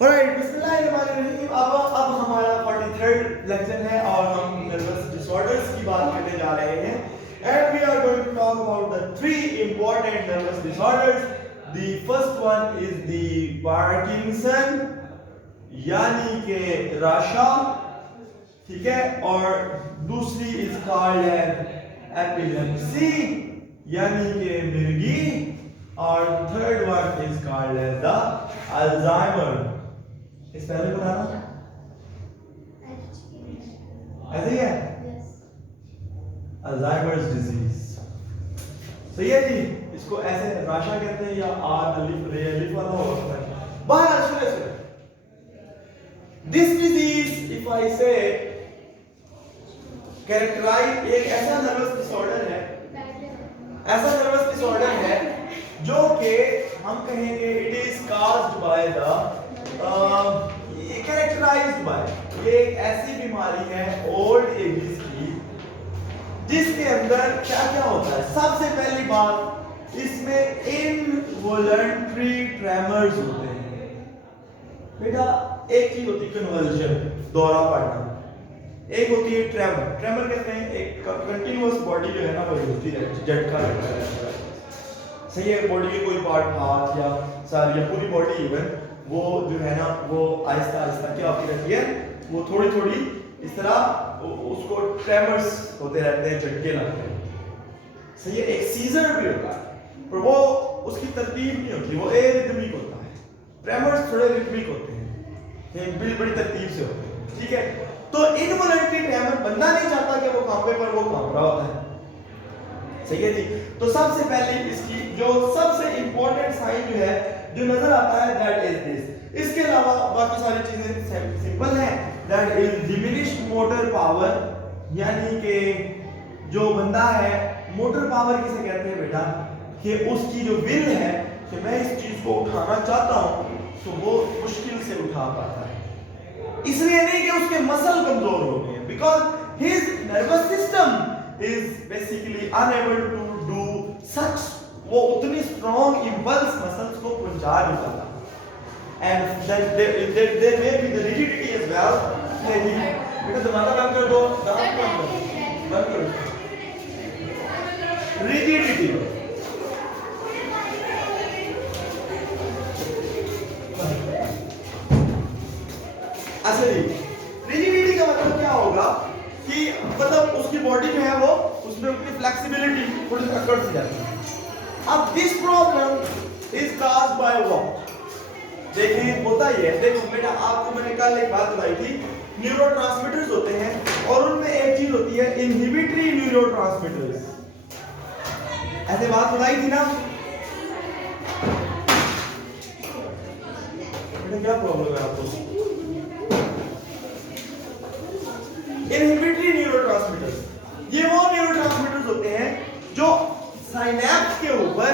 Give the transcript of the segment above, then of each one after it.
Alright, बिस्मिल्लाहिर्रहमानिर्रहीम। अब हमारा 43rd लेक्चर है और हम नर्वस डिसऑर्डर्स की बात करने जा रहे हैं। And we are going to talk about the three important nervous disorders. The first one is the Parkinson यानी कि राशा, ठीक है, और दूसरी इज कॉल्ड एपिलेप्सी यानी कि मिर्गी, और third one is called as the Alzheimer. इस पहले बताना ऐसे ही है, अल्जाइमर्स डिजीज। सही है जी, इसको ऐसे राशा कहते हैं या आर अलिफ रे अलिफ वाला होता है। बाहर सुने दिस डिजीज इफ आई से कैरेक्टराइज, एक ऐसा नर्वस डिसऑर्डर है, ऐसा नर्वस डिसऑर्डर है जो कि हम कहेंगे it is caused by the characterised by, ये एक ऐसी बीमारी है ओल्ड एजेस की जिसके अंदर क्या क्या होता है। सबसे पहली बात, इसमें इनवॉलंटरी ट्रेमर्स होते हैं। बेटा एक चीज होती है कन्वल्जन, दौरा पड़ना, एक होती है ट्रेमर। ट्रेमर कहते हैं एक कंटिन्यूअस बॉडी जो है ना वो हिलती रहती है, झटका लगता है। सही है, बॉडी के कोई पार्ट, हाथ या सर या पूरी बॉडी इवन, वो जो है ना वो आहिस्ता आहिस्ता क्या होती रहती है, वो थोड़ी थोड़ी इस तरह उसको ट्रेमर्स होते रहते हैं, झटके लगते हैं। सही है, एक सीजर भी होता है पर वो उसकी तरतीब नहीं होती, वो एरिथमिक होता है। ट्रेमर्स थोड़े रिथमिक होते हैं, बड़ी तरतीब से होते हैं, ठीक है। तो इनवॉलंटरी ट्रेमर, बंदा नहीं चाहता कि वो कांपे पर वो कांप रहा होता है। सही है जी। तो सबसे पहले इसकी जो सबसे इंपॉर्टेंट साइन जो है जो नजर आता है दैट इज दिस। इसके अलावा बाकी सारी चीजें सिंपल हैं। That is diminished motor power, यानी कि जो बंदा है, मोटर पावर किसे कहते हैं बेटा, कि उसकी जो विल है कि मैं इस चीज को उठाना चाहता हूं तो वो मुश्किल से उठा पाता है। इसलिए नहीं कि उसके मसल कमजोर हो गए, because his nervous system is basically unable to do such, वो उतनी strong impulse muscles को पहुंचा नहीं पाता। and that there may be the rigidity as well। बेटा दरवाजा बंद कर दो, बंद करो। rigidity, अच्छा जी, rigidity का मतलब क्या होगा कि मतलब उसकी बॉडी जो है वो उसमें उतनी फ्लेक्सिबिलिटी थोड़ी सी अकड़ सी जाती है। अब this problem is caused by what, देखें होता ही है। देखो बेटा, आपको मैंने कल एक बात बताई थी, न्यूरोट्रांसमीटर्स होते हैं और उनमें एक चीज होती है इनहिबिटरी न्यूरोट्रांसमीटर्स। ऐसे बात बताई थी ना बेटा, क्या प्रॉब्लम है आपको? इनहिबिटरी न्यूरोट्रांसमीटर्स, ये वो न्यूरोट्रांसमीटर्स होते हैं जो साइनेप्स के ऊपर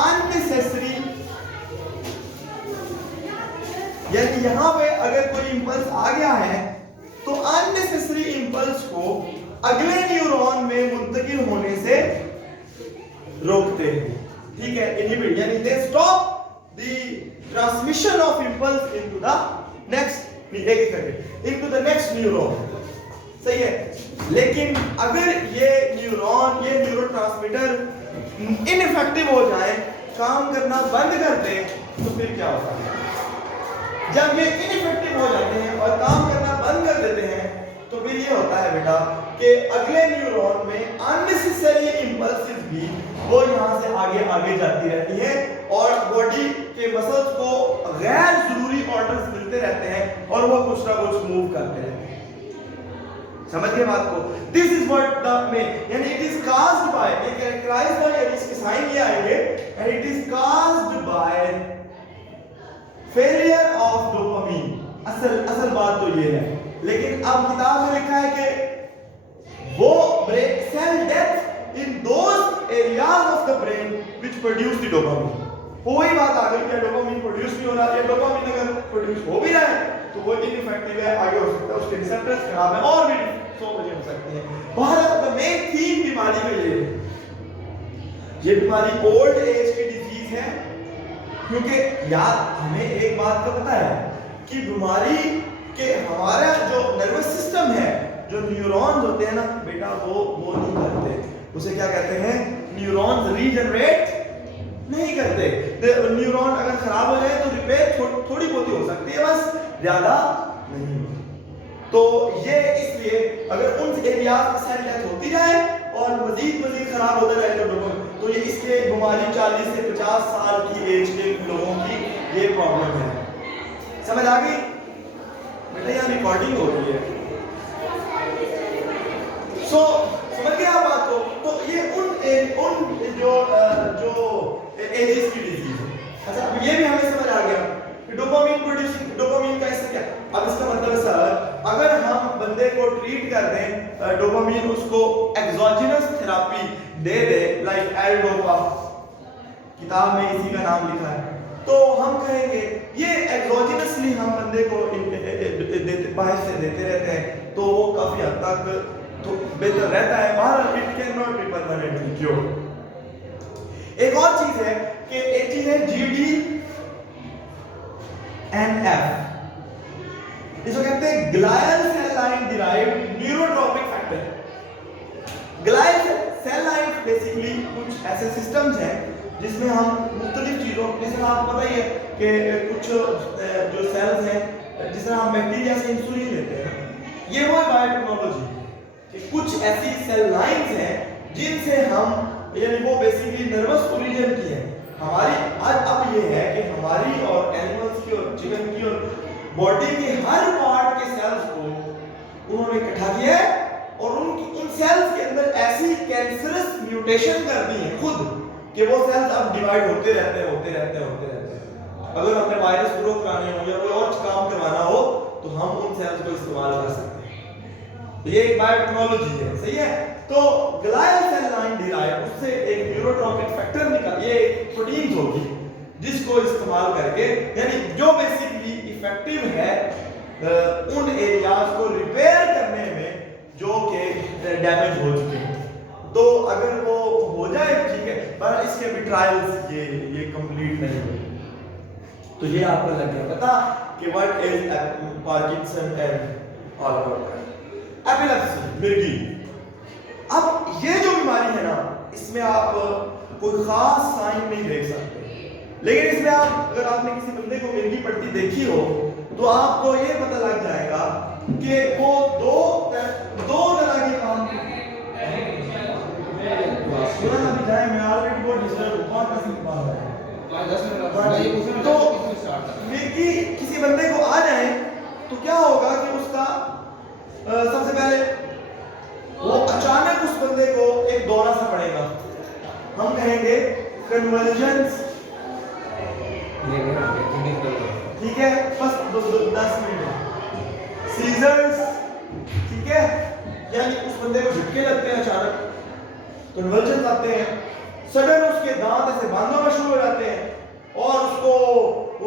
अननेसेसरी, यानी यहां पे अगर कोई इंपल्स आ गया है तो अननेसेसरी इंपल्स को अगले न्यूरॉन में मुंतकिल होने से रोकते हैं, ठीक है। इनहिबिट यानी they stop the transmission of impulse into the next, into the next neuron. सही है, लेकिन अगर ये न्यूरॉन, ये न्यूरोट्रांसमीटर इनइफेक्टिव हो जाए, काम करना बंद कर दे, तो फिर क्या होता है? जब ये इनइफेक्टिव हो जाते हैं और काम करना बंद कर देते हैं तो फिर ये होता है बेटा कि अगले न्यूरॉन में अननेसेसरी इंपल्सेस भी वो यहां से आगे आगे जाती रहती है और बॉडी के मसल्स को गैर जरूरी ऑर्डर्स मिलते रहते हैं और वो कुछ ना कुछ मूव करते रहते हैं। समझ गए बात को? This is what the main, यानी इट इज काज्ड बाय, ये कैरेक्टराइज्ड बाय, यानी इसके साइन ये आएंगे, and it is caused bye failure of dopamine. असल बात तो ये है, लेकिन अब किताब में लिखा है कि वो brain cell death in those areas of the brain which produce the dopamine. वही बात आ गई कि डोपामिन प्रोड्यूस नहीं हो रहा, या डोपामिन अगर प्रोड्यूस हो भी रहा है तो वो इनइफेक्टिव है, आगे हो सकता है उसके रिसेप्टर्स खराब है और भी 100 वजह हो सकती है। बहरहाल द मेन थीम बीमारी में ये बीमारी ओल्ड एज की डिजीज है, क्योंकि यार हमें एक बात का पता है कि बीमारी के हमारा जो नर्वस सिस्टम है, जो न्यूरॉन्स होते हैं ना बेटा, वो नहीं करते, उसे क्या कहते हैं, न्यूरॉन्स रीजनरेट नहीं करते। न्यूरॉन अगर खराब हो जाए तो रिपेयर थोड़ी बहुत हो सकती है, बस ज्यादा नहीं। तो ये इसलिए अगर उन एरियाज में सेल डेथ होती जाए और मजीद खराब होता जाए तो ये इसके बीमारी 40 से 50 साल की एज के लोगों की ये प्रॉब्लम है। समझ आ गई बेटा? यहाँ रिकॉर्डिंग हो रही है। समझ गए आप बात को? तो ये उन जो एजेस की डिजीज है। अच्छा, अब ये भी हमें समझ आ गया कि डोपामीन का इससे क्या, अब इसका मतलब है सर, अगर हम बंदे को ट्रीट कर दें डोपामीन, उसको एक्सोजिनस थेरेपी दे दे, लाइक एल-डोपा, किताब में इसी का नाम लिखा है, तो हम कहेंगे ये एक्सोजिनसली हम बंदे को बाहर से देते रहते हैं, तो वो काफी हद तक तो बेहतर रहता है। बाहर it can not be permanently cure. एक और चीज है कि एक चीज है GD एंड F, इसको कहते हैं glial cell line derived neurotrophic factor. Glial cell line basically कुछ ऐसे सिस्टम्स हैं जिसमें हम मुख्तलिफ चीजों, जैसे आपको पता ही है कि कुछ जो सेल्स हैं, जिस तरह हम बैक्टीरिया से इंसुलिन लेते हैं, ये वो बायोटेक्नोलॉजी कि कुछ ऐसी सेल लाइंस हैं जिनसे हम, यानी वो बेसिकली नर्वस ओरिजिन की है हमारी। आज अब ये है कि हमारी और एनिमल्स की और चिकन की और बॉडी के हर पार्ट के सेल्स को उन्होंने इकट्ठा किया है और उन सेल्स के अंदर ऐसी कैंसरस म्यूटेशन कर दी है खुद कि वो सेल्स अब डिवाइड होते रहते हैं। अगर हमने वायरस ग्रो कराने हो या कोई और काम करवाना हो तो हम उन सेल्स को इस्तेमाल कर सकते हैं। तो ये एक बायोटेक्नोलॉजी है, सही है? तो ग्लायल सेल लाइन डिराइव, उससे एक न्यूरोट्रॉपिक फैक्टर निकल, ये प्रोटीन होगी जिसको इस्तेमाल करके, यानी जो बेसिकली इफेक्टिव है उन एरियाज को रिपेयर करने में जो कि डैमेज हो चुके हैं। तो अगर वो हो जाए ठीक है, पर इसके भी ट्रायल्स ये कंप्लीट नहीं हुए। तो ये आपको लग गया पता कि what is Parkinson and alcohol epilepsy, मिर्गी। अब ये जो बीमारी है ना, इसमें आप कोई खास साइन नहीं देख सकते, लेकिन इसमें आप, अगर आपने किसी बंदे को मिर्गी पट्टी देखी हो तो आपको ये पता लग जाएगा कि वो दो तरह के काम जाए। मैं ऑलरेडी बहुत डिस्टर्ब हूं, 5 मिनट बाद है। तो मिर्गी किसी बंदे को आ जाए तो क्या होगा कि उसका सबसे पहले वो अचानक उस बंदे को एक दौरा सा पड़ेगा, हम कहेंगे कन्वर्जेंस, ठीक है, बस 10 मिनट, सीजर्स, ठीक है, यानी उस बंदे को झटके लगते हैं, अचानक कन्वर्जेंस आते हैं, सडन उसके दांत ऐसे बंद होना शुरू हो जाते हैं और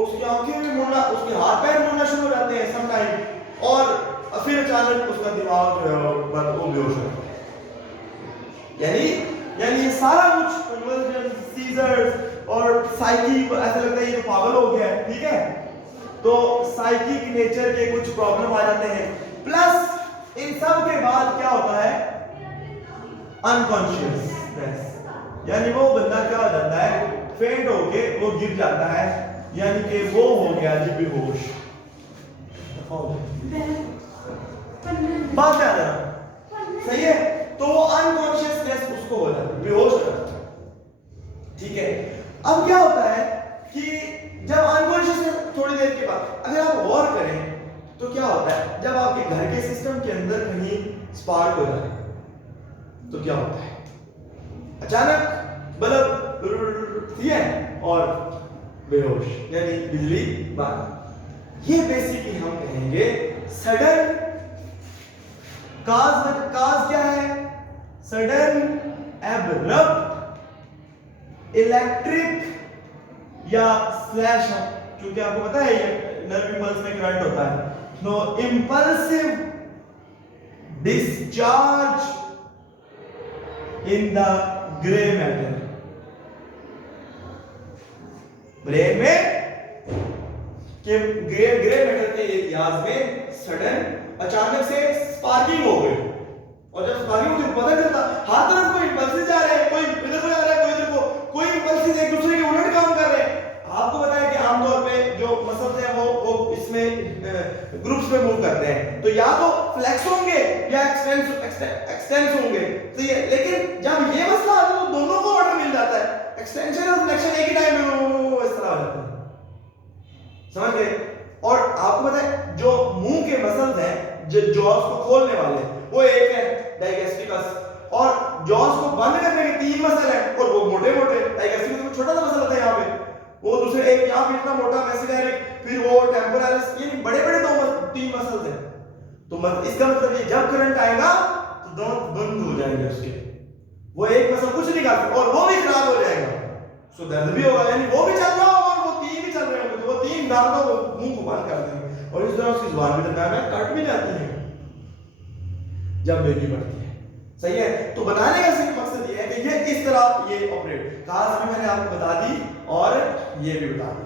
उसकी आंखें भी मुड़ना, उसके हाथ पैर मुड़ना शुरू हो जाते हैं समटाइम, और फिर अचानक उसका दिमाग जो है वो बेहोश हो जाता है। यानी ये सारा कुछ कन्वर्जन, सीजर्स और साइकी, ऐसा लगता है ये तो पागल हो गया है, ठीक है? तो साइकिक नेचर के कुछ प्रॉब्लम आ जाते हैं। प्लस इन सब के बाद क्या होता है, अनकॉन्शियसनेस, यानी वो बंदा क्या हो जाता है, फेंट होके वो गिर जाता है, यानी कि वो हो गया जी बेहोश। बात क्या है, सही है? तो वो अनकॉन्शियसनेस उसको हो जाता है, बेहोश हो जाता है, ठीक है? अब क्या होता है कि जब अनकॉन्शियसनेस थोड़ी देर के बाद, अगर आप गौर करें तो क्या होता है, जब आपके घर के सिस्टम के अंदर कहीं स्पार्क हो जाए तो क्या होता है, अचानक बल्ब है और बेहोश, यानी बिजली बंद। ये बेसिकली हम कहेंगे सडन काज क्या है, सडन एब्रप्ट इलेक्ट्रिक या स्लैश, क्योंकि आपको पता है ये नर्व इंपल्स में करंट होता है, no impulsive discharge in the grey matter. Brain में कि ग्रे मैटर के एरियाज में सडन अचानक से स्पार्किंग हो गई, और जब स्पार्किंग होती है पता चलता हर तरफ कोई इम्पल्सेस जा रहे हैं, कोई इधर को जा रहा है, कोई इधर को, कोई इम्पल्सेस एक दूसरे के उलट काम कर रहे हैं। आपको पता है कि आमतौर पे जो मसल्स हैं वो इसमें ग्रुप्स में मूव करते हैं, तो या तो फ्लेक्स होंगे या एक्सटेंस होंगे, तो ये, लेकिन जब ये मसला आता है तो दोनों को ऑर्डर मिल जाता है, एक्सटेंशन और फ्लेक्शन एक ही टाइम में इस तरह हो जाता है, समझ गए। और आपको पता है जो मुंह के मसल्स हैं, जो जॉस को खोलने वाले, वो एक है डाइगेस्टिकस, और जॉस को बंद करने के 3 मसल हैं, और वो मोटे मोटे, डाइगेस्टिकस में छोटा सा मसल होता है यहाँ पे, वो दूसरे एक यहाँ पे इतना मोटा मेसिलरिक, फिर वो टेम्पोरालिस, ये बड़े बड़े 3 मसल्स हैं। तो इसका मतलब ये जब करंट आएगा तो दांत बंद हो जाएंगे उसके, वो एक मसल कुछ नहीं कर सकता, और वो भी खराब हो जाएगा, सो दर्द भी होगा, यानी वो भी चल रहा होगा और वो 3 भी चल रहे होंगे, तो वो 3 दांतों को मुंह को बंद कर देंगे, और इस तरह उसकी जुबान भी दरमियान में कट भी जाती है जब बेबी बढ़ती है, सही है। तो बताने का सिर्फ मकसद ये है कि ये इस तरह ये ऑपरेट, कहानी भी मैंने आपको बता दी और ये भी बता दी।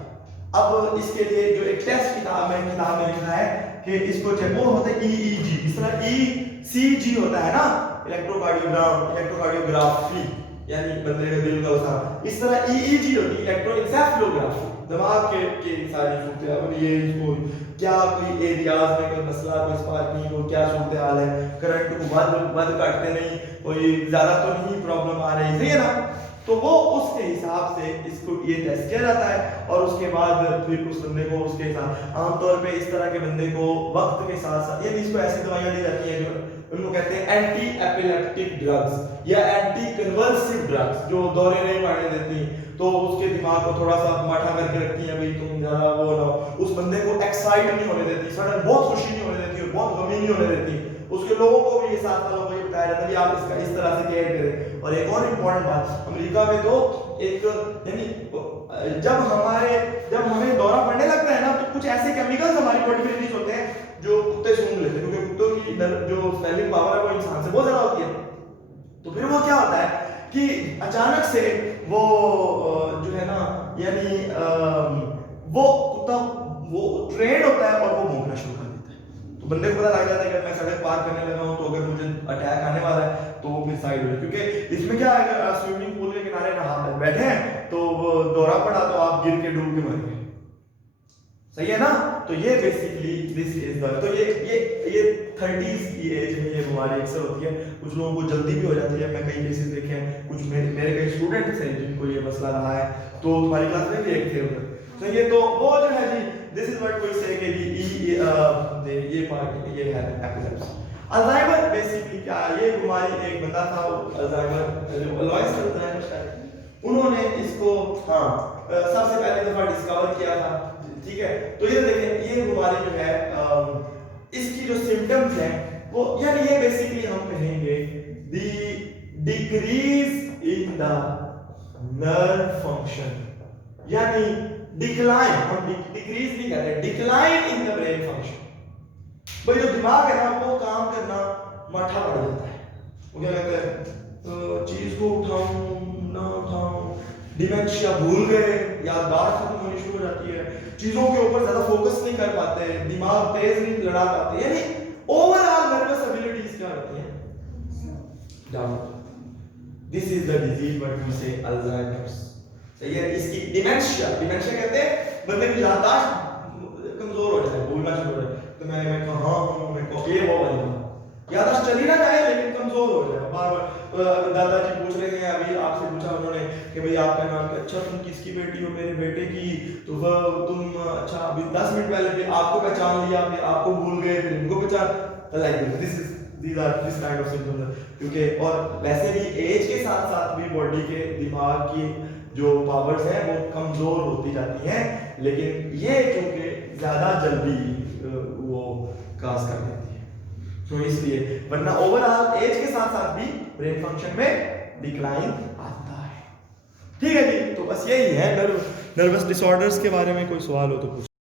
अब इसके लिए जो एक टेस्ट किताब में लिखा है कि इसको जब वो होता है EEG, इस तरह ECG होता है ना, इलेक्ट्रोकार्डियोग्राफी, यानी बंदे के दिल का उसका, इस तरह EEG होती है, इलेक्ट्रोएन्सेफेलोग्राफी, दिमाग के सारी सूरत, ये इसको क्या कोई एरियाज में कोई मसला, कोई स्पार्किंग हो, क्या सूरत हाल है, करंट को बंद काटते नहीं, कोई ज्यादा तो नहीं प्रॉब्लम आ रही, सही है ना। तो वो उसके हिसाब से इसको ये टेस्ट किया जाता है, और उसके बाद फिर उस बंदे को उसके हिसाब, आमतौर पे इस तरह के बंदे को वक्त के साथ साथ, यानी इसको ऐसी दवाइयां दी जाती हैं जो उनको कहते हैं एंटी एपिलेप्टिक ड्रग्स या एंटी कन्वल्सिव ड्रग्स, जो दौरे नहीं पड़ने देती, तो उसके दिमाग को थोड़ा सा माठा करके रखती है, भाई तुम ज्यादा वो ना हो, उस बंदे को एक्साइट नहीं होने देती, सडन बहुत खुशी नहीं होने देती और बहुत गमी नहीं होने देती, उसके लोगों को भी ये साथ वालों को ये बताया जाता है कि आप इसका इस तरह से केयर करें। और एक और इम्पोर्टेंट बात, अमेरिका में तो एक, यानी जब हमें दौरा पड़ने लगता है ना, तो कुछ ऐसे केमिकल्स हमारी बॉडी में रिलीज होते हैं जो कुत्ते सूंघ लेते हैं, क्योंकि कुत्तों की जो स्मेलिंग पावर है वो इंसान से बहुत ज्यादा होती है। तो फिर वो क्या होता है कि अचानक से वो जो है ना, यानी वो कुत्ता वो ट्रेंड होता है और वो भौंकना शुरू कर देता है, तो बंदे को पता लग जाता है कि मैं सड़क पार करने लगा हूं, तो अगर मुझे अटैक आने वाला है तो वो फिर साइड हो जाए, क्योंकि इसमें क्या है, अगर स्विमिंग पूल के किनारे नहा बैठे हैं तो दौरा पड़ा तो आप गिर के डूब के मर गए, सही है ना। तो ये बेसिकली दिस इज द, तो ये 30s की एज में ये बीमारी अक्सर होती है, कुछ लोगों को जल्दी भी हो जाती है, मैं कई केसेस देखे हैं, कुछ मेरे कई स्टूडेंट्स हैं जिनको ये मसला रहा है, तो तुम्हारी क्लास में भी एक थे उधर, तो ये तो वो जो है जी, दिस इज व्हाट वी से कि ये पार्ट ये है एपिलेप्सी। अल्जाइमर बेसिकली क्या है, ये बीमारी, एक बंदा था अल्जाइमर, लॉइस अल्जाइमर शायद, उन्होंने इसको सबसे पहले दफा डिस्कवर किया था, ठीक है। तो ये देखें, ये बीमारी जो है इसकी जो सिम्टम्स हैं वो, यानी ये बेसिकली हम कहेंगे the decrease in the nerve function, यानी डिक्लाइन, हम डिक्रीज नहीं कहते, decline in the brain function. भाई जो दिमाग है ना वो काम करना माठा पड़ जाता है, वो क्या कहते हैं, चीज को उठाऊं ना उठाऊं, डिमेंशिया, भूल गए, याददाश्त खत्म होनी शुरू हो जाती है, चीजों के ऊपर ज्यादा फोकस नहीं कर पाते, दिमाग तेज नहीं लड़ा पाते, यानी ओवरऑल नर्वस एबिलिटीज क्या होती हैं down. This is the disease what we say Alzheimer's, सही है। इसकी डिमेंशिया कहते हैं बंदे की याददाश्त कमजोर हो जाए, भूलना शुरू हो जाए, तो मैं कहां हूं, मैं को ये वो बन याददाश्त चली ना जाए लेकिन कमजोर हो जाए, बार-बार दादाजी पूछ रहे हैं, अभी आपसे पूछा उन्होंने कि भाई आपका नाम क्या, अच्छा तुम किसकी बेटी हो, मेरे बेटे की, तो वह तुम अच्छा अभी 10 मिनट पहले फिर आपको पहचान लिया, फिर आपको भूल गए, फिर इनको पहचान, like these are this kind of symptoms, क्योंकि और वैसे भी एज के साथ साथ भी बॉडी के दिमाग की जो पावर्स हैं वो कमजोर होती जाती हैं, लेकिन ये क्योंकि ज्यादा जल्दी वो काज कर देती है, तो इसलिए, वरना ओवरऑल एज के साथ साथ भी ब्रेन फंक्शन में डिक्लाइन आता है। ठीक है जी, तो बस यही है नर्वस डिसऑर्डर्स के बारे में कोई सवाल हो तो पूछ।